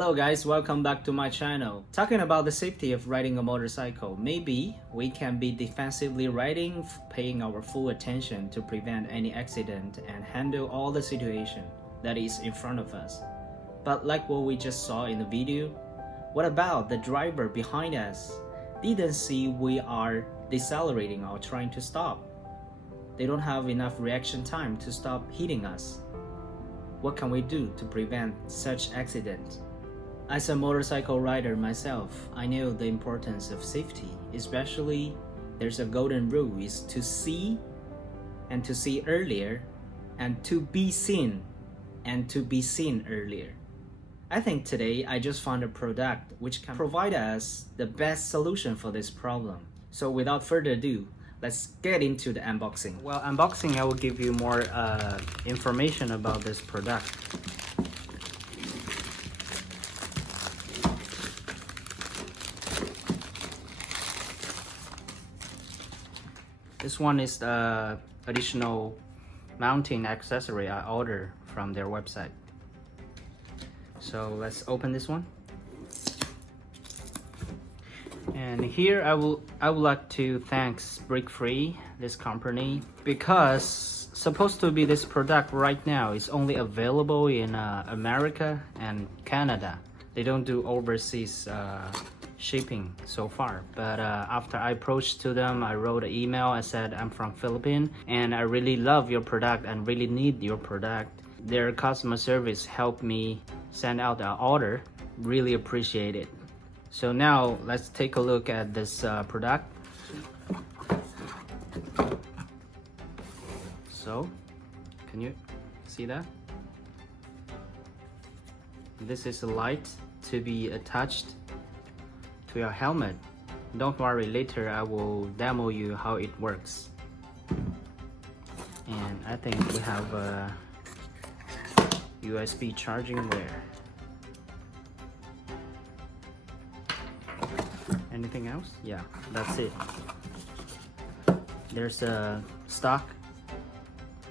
Hello guys, welcome back to my channel. Talking about the safety of riding a motorcycle, maybe we can be defensively riding, paying our full attention to prevent any accident and handle all the situation that is in front of us. But like what we just saw in the video, what about the driver behind us? Didn't see we are decelerating or trying to stop. They don't have enough reaction time to stop hitting us. What can we do to prevent such accidents? As a motorcycle rider myself, I know the importance of safety, especially there's a golden rule is to see and to see earlier and to be seen earlier. I think today I just found a product which can provide us the best solution for this problem. So without further ado, let's get into the unboxing. Well, unboxing I will give you more information about this product. This one is the additional mounting accessory I ordered from their website. So let's open this one. And here I would like to thank Break Free, this company, because supposed to be this product right now is only available in America and Canada. They don't do overseas shipping so far, but after I approached to them, I wrote an email. I said I'm from Philippines and I really love your product and really need your product. Their customer service helped me send out the order. Really appreciate it. So now let's take a look at this product. So can you see that? This is a light to be attached to your helmet. Don't worry, later I will demo you how it works. And I think we have a USB charging wire. Anything else? Yeah, that's it. There's a stock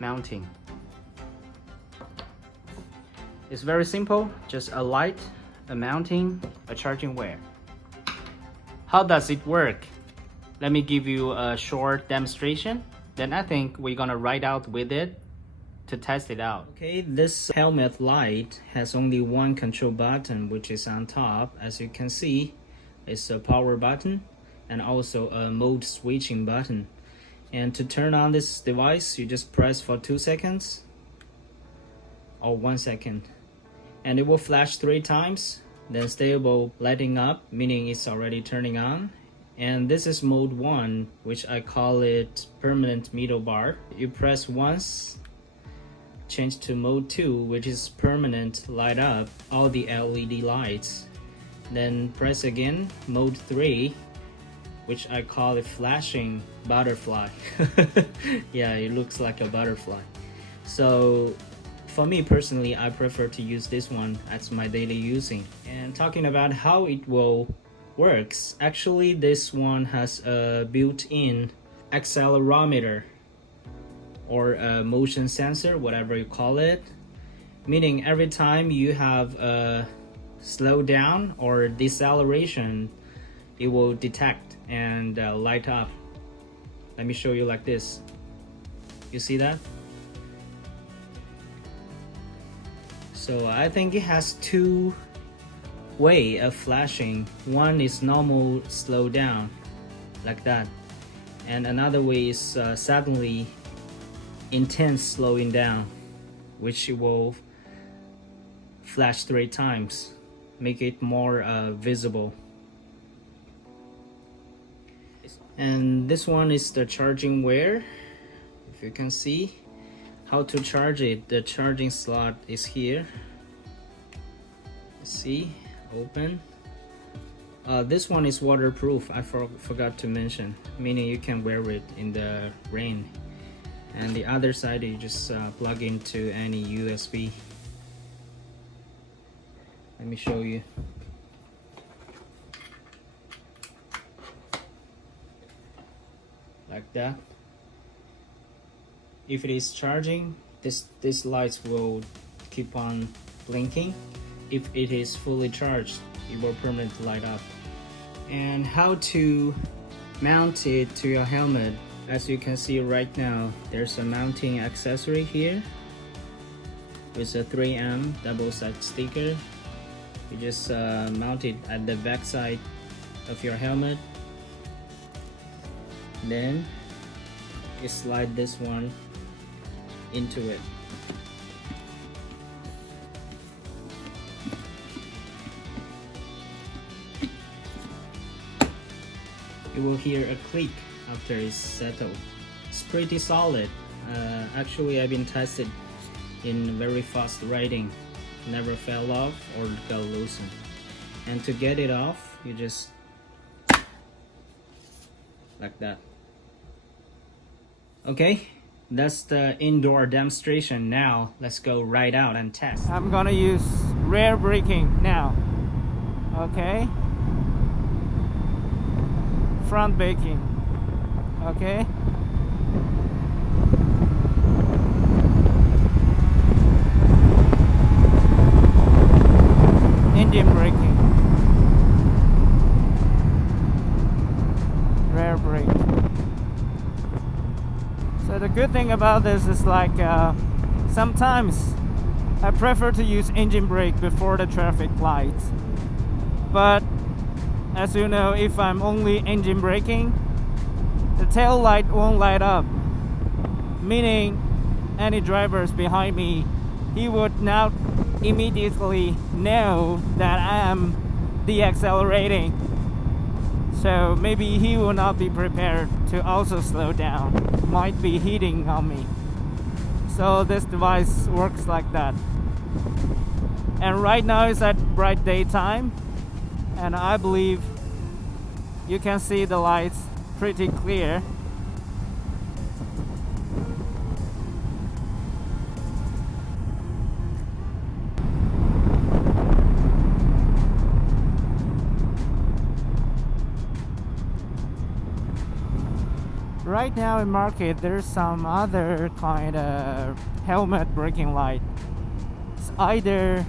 mounting. It's very simple, just a light, a mounting, a charging wire. How does it work? Let me give you a short demonstration. Then I think we're gonna ride out with it to test it out. Okay, this helmet light has only one control button, which is on top. As you can see, it's a power button and also a mode switching button. And to turn on this device, you just press for 2 seconds or 1 second. And it will flash 3 times. Then stable lighting up, meaning it's already turning on. And this is mode 1, which I call it permanent middle bar. You press once, change to mode 2, which is permanent light up all the LED lights. Then press again, mode 3, which I call it flashing butterfly. Yeah, it looks like a butterfly. So for me personally, I prefer to use this one as my daily using. And talking about how it will works, actually this one has a built-in accelerometer or a motion sensor, whatever you call it, meaning every time you have a slow down or deceleration, it will detect and light up. Let me show you like this. You see that? So I think it has 2 ways of flashing. One is normal slow down, like that. And another way is suddenly intense slowing down, which will flash 3 times, make it more visible. And this one is the charging wire. If you can see how to charge it, the charging slot is here. See, open. This one is waterproof. I forgot to mention, meaning you can wear it in the rain. And the other side you just plug into any USB. Let me show you. Like that. If it is charging, this lights will keep on blinking if it is fully charged, it will permanently light up. And how to mount it to your helmet. As you can see right now, there's a mounting accessory here with a 3M double-sided sticker. You just mount it at the back side of your helmet. Then you slide this one into it. You will hear a click after it's settled. It's pretty solid. Actually, I've been tested in very fast riding. Never fell off or got loosened. And to get it off, you just like that. Okay, that's the indoor demonstration. Now let's go ride out and test. I'm gonna use rear braking now. Okay, front braking. Okay, engine braking, rear brake. So the good thing about this is like sometimes I prefer to use engine brake before the traffic lights, but as you know, if I'm only engine braking, the tail light won't light up, meaning any drivers behind me, he would not immediately know that I am decelerating. So maybe he will not be prepared to also slow down, might be hitting on me. So this device works like that. And right now it's at bright daytime, and I believe you can see the lights pretty clear. Right now in market, there's some other kind of helmet braking light. It's either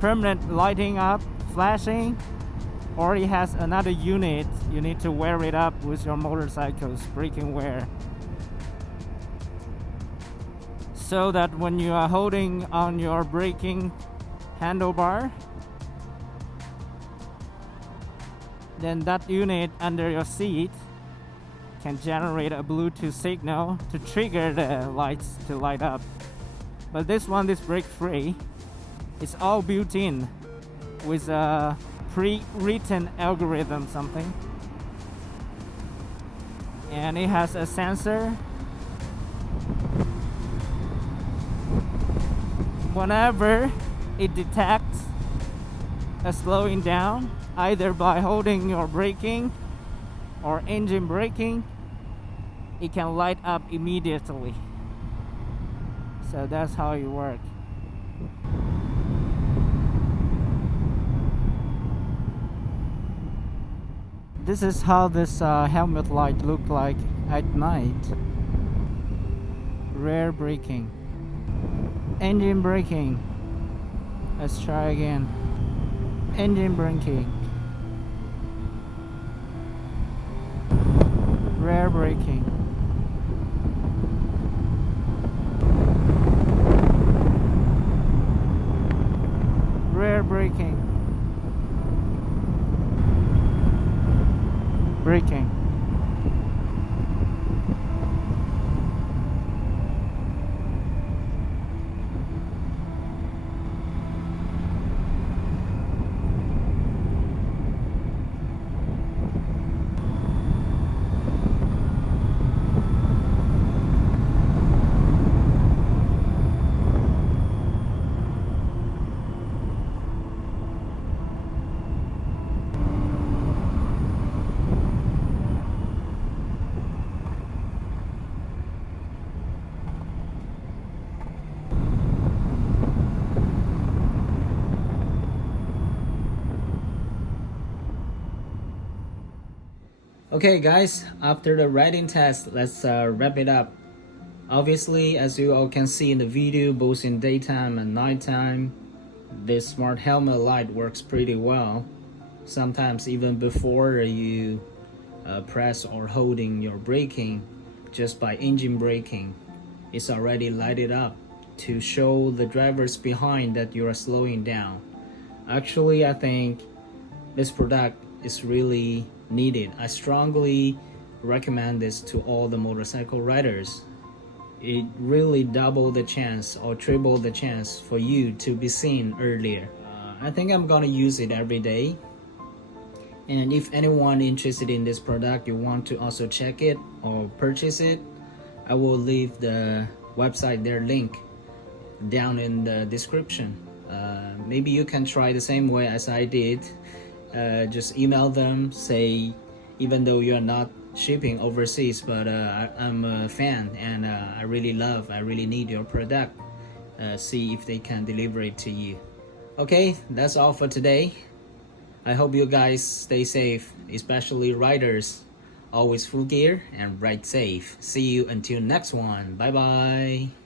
permanent lighting up, flashing, or it has another unit. You need to wear it up with your motorcycle's braking wear, so that when you are holding on your braking handlebar, then that unit under your seat can generate a Bluetooth signal to trigger the lights to light up. But this one is brake free. It's all built in with a pre-written algorithm something, and it has a sensor. Whenever it detects a slowing down, either by holding your braking or engine braking, it can light up immediately. So that's how it works. This is how this helmet light look like at night. Rear braking, engine braking. Let's try again. Engine braking, rear braking, rear braking, braking. Okay guys, after the riding test, let's wrap it up. Obviously, as you all can see in the video, both in daytime and nighttime, this smart helmet light works pretty well. Sometimes even before you press or holding your braking, just by engine braking, it's already lighted up to show the drivers behind that you are slowing down. Actually, I think this product is really needed. I strongly recommend this to all the motorcycle riders. It really doubled the chance or tripled the chance for you to be seen earlier. I think I'm gonna use it every day. And if anyone interested in this product, you want to also check it or purchase it, I will leave the website, their link down in the description. Maybe you can try the same way as I did. Just email them, say, even though you're not shipping overseas, but I'm a fan and I really need your product. See if they can deliver it to you. Okay, that's all for today. I hope you guys stay safe, especially riders. Always full gear and ride safe. See you until next one. Bye bye.